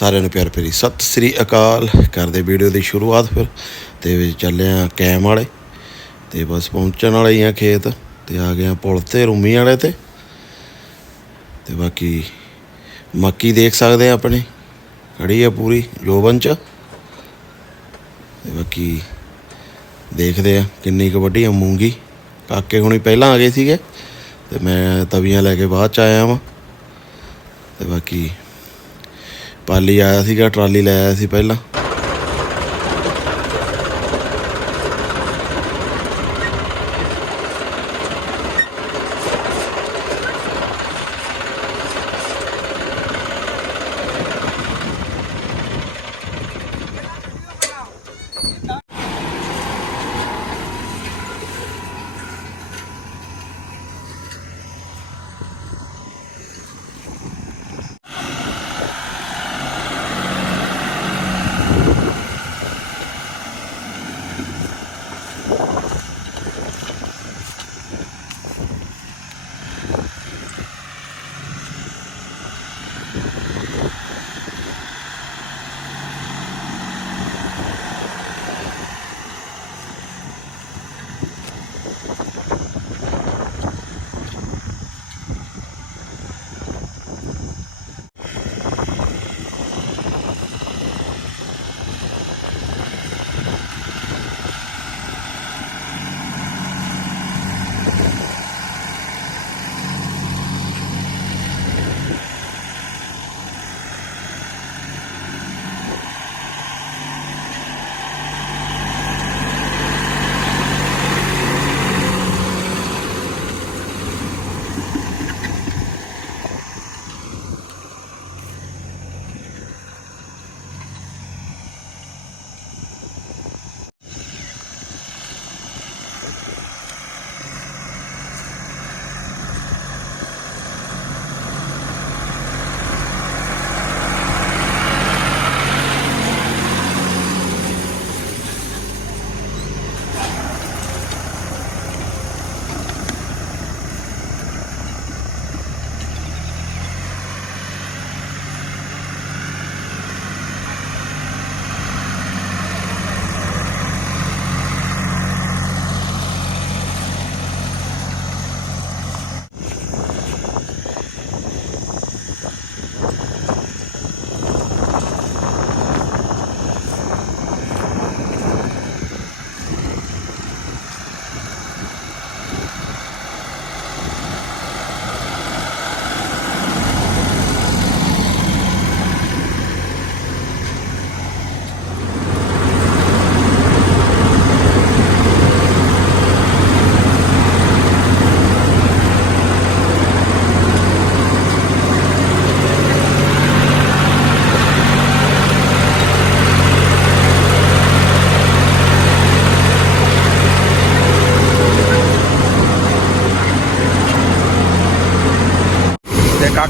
ਸਾਰਿਆਂ ਨੂੰ ਪਿਆਰ ਭਰੀ ਸਤਿ ਸ੍ਰੀ ਅਕਾਲ। ਕਰਦੇ ਵੀਡੀਓ ਦੀ ਸ਼ੁਰੂਆਤ ਫਿਰ ਤੇ ਵਿੱਚ ਚੱਲੇ ਆ ਕੈਮ ਵਾਲੇ ਤੇ ਬਸ ਪਹੁੰਚਣ ਵਾਲੇ ਹੀ ਆ ਖੇਤ ਤੇ ਆ ਗਏ ਆ ਪੁਲ ਤੇ, ਰੂਮੀ ਵਾਲੇ ਤੇ। ਤੇ ਬਾਕੀ ਮੱਕੀ ਦੇਖ ਸਕਦੇ ਆ ਆਪਣੇ। ਖੜੀ ਆ ਪੂਰੀ ਜੋਬਨ ਚ। ਤੇ ਬਾਕੀ ਦੇਖਦੇ ਆ ਕਿੰਨੀ ਕੁ ਵੱਡੀ ਆ ਮੂੰਗੀ। ਕਾਕੇ ਹੁਣੀ ਪਹਿਲਾਂ ਆ ਗਏ ਸੀਗੇ ਤੇ ਮੈਂ ਤਵੀਆਂ ਲੈ ਕੇ ਬਾਅਦ ਚ ਆਇਆ ਵਾਂ। ਤੇ ਬਾਕੀ ਪਾਲੀ ਆਇਆ ਸੀਗਾ ਟਰਾਲੀ ਲੈ ਆਇਆ ਸੀ ਪਹਿਲਾਂ।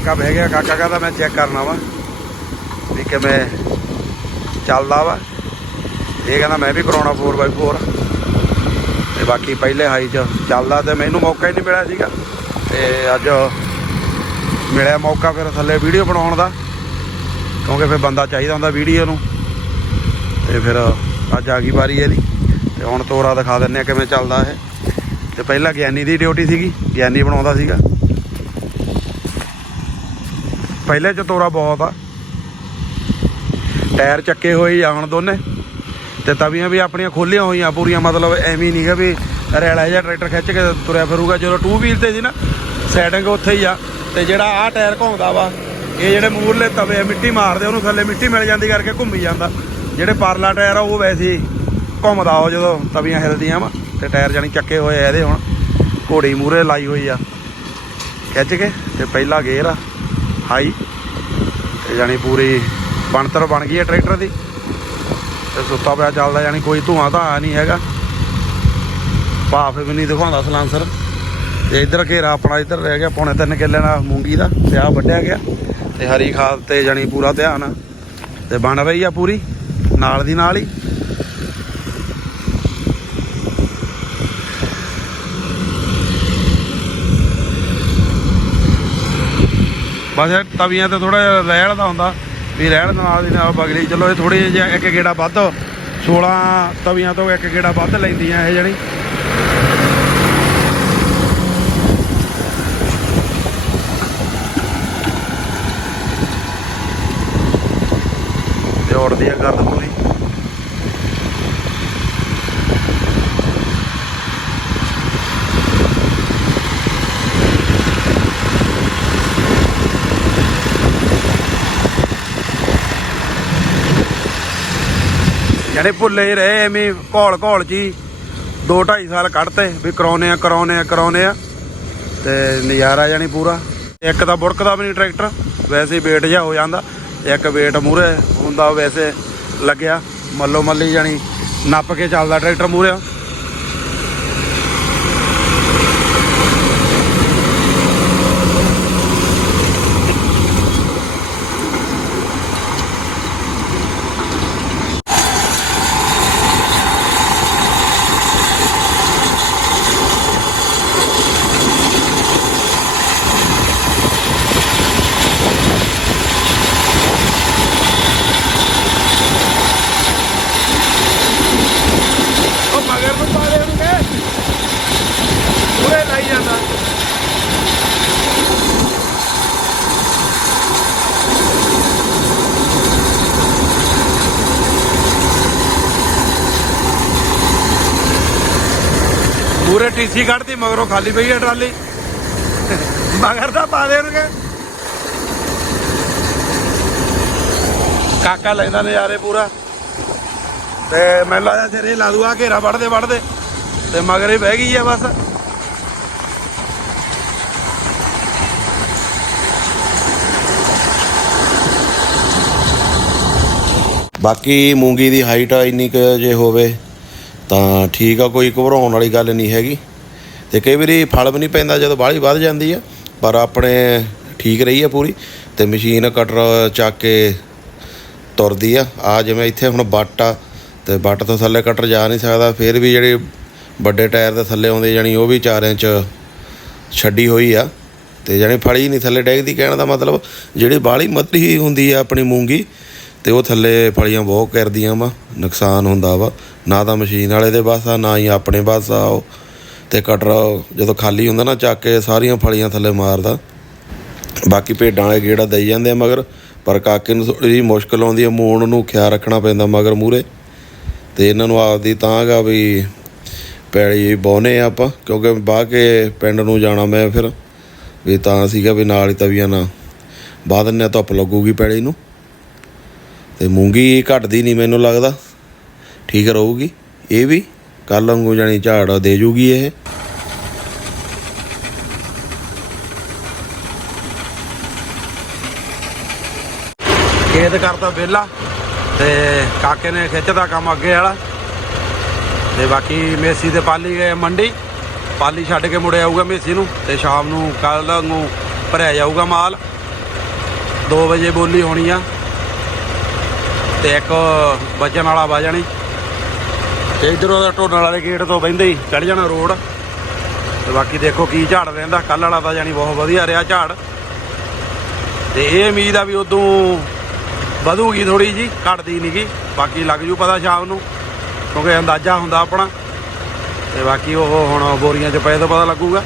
ਕਾਕਾ ਬਹਿ ਗਿਆ, ਕਾਕਾ ਕਹਿੰਦਾ ਮੈਂ ਚੈੱਕ ਕਰਨਾ ਵਾ ਵੀ ਕਿਵੇਂ ਚੱਲਦਾ ਵਾ। ਇਹ ਕਹਿੰਦਾ ਮੈਂ ਵੀ ਕਰਾਉਣਾ 4x4 ਤੇ ਬਾਕੀ ਪਹਿਲੇ ਹਾਈ 'ਚ ਚੱਲਦਾ ਤੇ ਮੈਨੂੰ ਮੌਕਾ ਹੀ ਨਹੀਂ ਮਿਲਿਆ ਸੀਗਾ। ਤੇ ਅੱਜ ਮਿਲਿਆ ਮੌਕਾ ਫਿਰ ਥੱਲੇ ਵੀਡੀਓ ਬਣਾਉਣ ਦਾ, ਕਿਉਂਕਿ ਫਿਰ ਬੰਦਾ ਚਾਹੀਦਾ ਹੁੰਦਾ ਵੀਡੀਓ ਨੂੰ। ਤੇ ਫਿਰ ਅੱਜ ਆ ਗਈ ਵਾਰੀ ਇਹਦੀ। ਤੇ ਹੁਣ ਤੋਰਾ ਦਿਖਾ ਦਿੰਨੇ ਆ ਕਿਵੇਂ ਚੱਲਦਾ ਇਹ। ਤੇ ਪਹਿਲਾਂ ਗਿਆਨੀ ਦੀ ਡਿਊਟੀ ਸੀਗੀ, ਗਿਆਨੀ ਬਣਾਉਂਦਾ ਸੀਗਾ। ਪਹਿਲੇ ਚ ਤੋਰਾ ਬਹੁਤ ਆ। ਟਾਇਰ ਚੱਕੇ ਹੋਏ ਹੀ ਆਉਣ ਦੋਨੇ। ਤੇ ਤਵੀਆਂ ਵੀ ਆਪਣੀਆਂ ਖੋਲੀਆਂ ਹੋਈਆਂ, ਪੂਰੀਆਂ ਮਤਲਬ ਐਵੇਂ ਨਹੀਂ ਗਾ ਵੀ ਰੈਲਾ ਜਿਹਾ ਟਰੈਕਟਰ ਖਿੱਚ ਕੇ ਤੁਰਿਆ ਫਿਰੂਗਾ। ਜਦੋਂ ਟੂ ਵੀਲ ਤੇ ਸੀ ਨਾ ਸੈਟਿੰਗ ਉੱਥੇ ਹੀ ਆ। ਤੇ ਜਿਹੜਾ ਆਹ ਟਾਇਰ ਘੁੰਮਦਾ ਵਾ, ਇਹ ਜਿਹੜੇ ਮੂਰਲੇ ਤਵੇ ਮਿੱਟੀ ਮਾਰਦੇ ਉਹਨੂੰ ਥੱਲੇ ਮਿੱਟੀ ਮਿਲ ਜਾਂਦੀ ਕਰਕੇ ਘੁੰਮੀ ਜਾਂਦਾ। ਜਿਹੜੇ ਪਰਲਾ ਟਾਇਰ ਆ, ਉਹ ਵੈਸੇ ਘੁੰਮਦਾ ਉਹ ਜਦੋਂ ਤਵੀਆਂ ਹਿਲਦੀਆਂ ਵਾ। ਤੇ ਟਾਇਰ ਜਾਨੀ ਚੱਕੇ ਹੋਏ ਆ ਇਹਦੇ ਹੁਣ। ਘੋੜੀ ਮੂਰੇ ਲਾਈ ਹੋਈ ਆ। ਖਿੱਚ ਕੇ, ਤੇ ਪਹਿਲਾ ਗੇਅਰ ਆ। ਹਾਈ। ਤੇ ਜਾਨੀ ਪੂਰੀ ਬਣਤਰ ਬਣ ਗਈ ਹੈ ਟਰੈਕਟਰ ਦੀ। ਤੇ ਸੁੱਤਾ ਪਿਆ ਚੱਲਦਾ ਜਾਨੀ ਕੋਈ ਧੂਆਂ ਤਾਂ ਆ ਨਹੀਂ ਹੈਗਾ। ਭਾਫ ਵੀ ਨਹੀਂ ਦਿਖਾਉਂਦਾ ਸਲਾਂਸਰ। ਤੇ ਇੱਧਰ ਘੇਰਾ ਆਪਣਾ ਇੱਧਰ ਰਹਿ ਗਿਆ, ਪੌਣੇ ਤਿੰਨ ਕਿੱਲੇ ਨਾਲ ਮੂੰਗੀ ਦਾ ਤੇ ਆ ਵੱਢਿਆ ਗਿਆ। ਤੇ ਹਰੀ ਖਾਦ ਤੇ ਜਾਨੀ ਪੂਰਾ ਧਿਆਨ ਆ। ਤੇ ਬਣ ਰਹੀ ਆ ਪੂਰੀ, ਨਾਲ ਦੀ ਨਾਲ ਹੀ। ਬਸ ਇਹ ਤਵੀਆਂ ਤੇ ਥੋੜਾ ਜਿਹਾ ਰਹਿਣ ਦਾ ਹੁੰਦਾ, ਵੀ ਰਹਿਣ ਨਾਲ ਦੀ ਨਾਲ ਬਗਲੀ ਚਲੋ ਇਹ ਥੋੜੀ ਜਿਹੀ ਇੱਕ ਗੇੜਾ ਵੱਧ 16 ਤਵੀਆਂ ਤੋਂ ਇੱਕ ਗੇੜਾ ਵੱਧ ਲੈਂਦੀਆਂ ਇਹ ਜਣੀ। ਤੇ ਉੜਦੀ ਆ ਗਰਦ ਪੂਰੀ ਜਿਹੜੇ ਭੁੱਲੇ ਹੀ ਰਹੇ, ਐਵੇਂ ਘੋਲ ਘੋਲ ਜੀ 2 2.5 ਸਾਲ ਕੱਢਤੇ ਵੀ ਕਰਾਉਨੇ ਆ ਕਰਾਉਨੇ ਆ ਕਰਾਉਨੇ ਆ, ਤੇ ਨਜ਼ਾਰਾ ਜਾਨੀ ਪੂਰਾ। ਇੱਕ ਤਾਂ ਬੁੜਕਦਾ ਵੀ ਨਹੀਂ ਟਰੈਕਟਰ, ਵੈਸੇ ਵੇਟ ਜਿਹਾ ਹੋ ਜਾਂਦਾ, ਇੱਕ ਵੇਟ ਮੂਰੇ ਹੁੰਦਾ, ਵੈਸੇ ਲੱਗਿਆ ਮੱਲੋ ਮੱਲੀ ਜਾਨੀ ਨੱਪ ਕੇ ਚੱਲਦਾ ਟਰੈਕਟਰ ਮੂਰੇ ਉਹ ਮਗਰ ਨੂੰ ਪਾ ਦੇ ਉਹਨੂੰ ਕੇ ਪੂਰੇ ਲਾਈ ਜਾਂਦਾ ਪੂਰੇ ਟੀਸੀ ਕੱਢਤੀ, ਮਗਰੋਂ ਖਾਲੀ ਪਈ ਹੈ ਟਰਾਲੀ। ਮਗਰ ਤਾਂ ਪਾ ਦੇ ਉਹਨੂੰ ਕਾਕਾ ਲੈਂਦਾ ਨਜ਼ਾਰੇ ਪੂਰਾ। ਤੇ ਮੈਨੂੰ ਲੱਗਦਾ ਸਿਰੇ ਲਾ ਦੂਆ ਘੇਰਾ ਵੜਦੇ ਵੜਦੇ ਤੇ ਮਗਰ ਹੀ ਬਹਿ ਗਈ ਆ ਬਸ। ਬਾਕੀ ਮੂੰਗੀ ਦੀ ਹਾਈਟ ਇੰਨੀ ਕੁ ਜੇ ਹੋਵੇ। ਤਾਂ ਠੀਕ ਆ, ਕੋਈ ਘਬਰਾਉਣ ਵਾਲੀ ਗੱਲ ਨਹੀਂ ਹੈਗੀ। ਤੇ ਕਈ ਵਾਰੀ ਫਲ ਵੀ ਨਹੀਂ ਪੈਂਦਾ ਜਦੋਂ ਬਾਹਲੀ ਵੱਧ ਜਾਂਦੀ ਆ, ਪਰ ਆਪਣੇ ਠੀਕ ਰਹੀ ਆ ਪੂਰੀ। ਤੇ ਮਸ਼ੀਨ ਕਟਰ ਚੱਕ ਕੇ ਤੁਰਦੀ ਆ। ਆ ਜਿਵੇਂ ਇੱਥੇ ਹੁਣ ਬੱਟ ਆ, ਤੇ ਬੱਟ ਤੋਂ ਥੱਲੇ ਕਟਰ ਜਾ ਨਹੀਂ ਸਕਦਾ। ਫਿਰ ਵੀ ਜਿਹੜੇ ਵੱਡੇ ਟਾਇਰ ਦੇ ਥੱਲੇ ਆਉਂਦੇ ਜਾਨੀ ਉਹ ਵੀ 4 ਇੰਚ ਛੱਡੀ ਹੋਈ ਆ। ਤੇ ਜਾਨੀ ਫੜੀ ਨਹੀਂ ਥੱਲੇ ਡੇਗਦੀ, ਕਹਿਣ ਦਾ ਮਤਲਬ ਜਿਹੜੀ ਬਾਹਲੀ ਮੱਤੀ ਹੁੰਦੀ ਆ ਆਪਣੀ ਮੂੰਗੀ ਤੇ ਉਹ ਥੱਲੇ ਫਲੀਆਂ ਬਹੁਤ ਕਰਦੀਆਂ ਵਾ, ਨੁਕਸਾਨ ਹੁੰਦਾ ਵਾ। ਨਾ ਤਾਂ ਮਸ਼ੀਨ ਵਾਲੇ ਦੇ ਬਸ ਆ, ਨਾ ਹੀ ਆਪਣੇ ਬਸ ਆ ਉਹ। ਤੇ ਕਟਰ ਜਦੋਂ ਖਾਲੀ ਹੁੰਦਾ ਨਾ, ਚੱਕ ਕੇ ਸਾਰੀਆਂ ਫਲੀਆਂ ਥੱਲੇ ਮਾਰਦਾ। ਬਾਕੀ ਭੇਡਾਂ ਵਾਲੇ ਗੇੜਾ ਦੇਈ ਜਾਂਦੇ ਆ ਮਗਰ, ਪਰ ਕਾਕੇ ਨੂੰ ਥੋੜੀ ਜਿਹੀ ਮੁਸ਼ਕਲ ਆਉਂਦੀ ਹੈ ਮੂਣ ਨੂੰ ਖਿਆਲ ਰੱਖਣਾ ਪੈਂਦਾ ਮਗਰ ਮੂਰੇ ਤੇ ਇਹਨਾਂ ਨੂੰ ਆਪਦੀ ਤਾਂ ਗਾ ਵੀ ਪੈੜੀ ਬੋਨੇ ਆਪਾਂ, ਕਿਉਂਕਿ ਬਾਹ ਕੇ ਪਿੰਡ ਨੂੰ ਜਾਣਾ ਮੈਂ ਫਿਰ। ਵੀ ਤਾਂ ਸੀਗਾ ਵੀ ਨਾਲ ਹੀ ਤਵੀਆਂ ਨਾਲ ਬਾਅਦ ਨੇ ਧੁੱਪ ਲੱਗੂਗੀ ਪੈੜੀ ਨੂੰ। ਤੇ ਮੂੰਗੀ ਘਟਦੀ ਨਹੀਂ ਮੈਨੂੰ ਲੱਗਦਾ। ਠੀਕ ਰਹੂਗੀ। ਇਹ ਵੀ ਕੱਲ ਵਾਂਗੂ ਜਾਣੀ ਝਾੜ ਦੇ ਜੂਗੀ ਇਹ। ਖੇਤ ਕਰਤਾ ਵਿਹਲਾ ਤੇ ਕਾਕੇ ਨੇ ਖਿੱਚਦਾ ਕੰਮ ਅੱਗੇ ਵਾਲਾ। ਤੇ ਬਾਕੀ ਮੇਸੀ ਤੇ ਪਾਲੀ ਗਏ ਮੰਡੀ। ਪਾਲੀ ਛੱਡ ਕੇ ਮੁੜਿਆ ਆਊਗਾ ਮੇਸੀ ਨੂੰ ਤੇ ਸ਼ਾਮ ਨੂੰ ਕੱਲ ਨੂੰ ਭਰਿਆ ਜਾਊਗਾ ਮਾਲ। 2 ਵਜੇ ਬੋਲੀ ਹੋਣੀ ਆ। ਤੇ ਇੱਕ ਵੱਜਣ ਵਾਲਾ ਵਜਣੀ ਤੇ ਇਧਰੋਂ ਦਾ ਢੋਡਣ ਵਾਲੇ ਗੇਟ ਤੋਂ ਬਹਿੰਦੇ ਹੀ ਚੜ ਜਾਣਾ ਰੋਡ। ਤੇ ਬਾਕੀ ਦੇਖੋ ਕੀ ਝਾੜ ਰਹਿੰਦਾ ਕੱਲ ਵਾਲਾ ਤਾਂ ਜਾਨੀ ਬਹੁਤ ਵਧੀਆ ਰਿਹਾ ਝਾੜ। ਤੇ ਇਹ ਉਮੀਦ ਆ ਵੀ ਉਦੋਂ ਵਧੂਗੀ ਥੋੜੀ ਜੀ ਘਟਦੀ ਨਹੀਂਗੀ ਬਾਕੀ ਲੱਗ ਜੂ ਪਤਾ ਸ਼ਾਮ ਨੂੰ, ਕਿਉਂਕਿ ਅੰਦਾਜ਼ਾ ਹੁੰਦਾ ਆਪਣਾ। ਤੇ ਬਾਕੀ ਉਹ ਹੁਣ ਬੋਰੀਆਂ 'ਚ ਪਏ ਤੋਂ ਪਤਾ ਲੱਗੂਗਾ।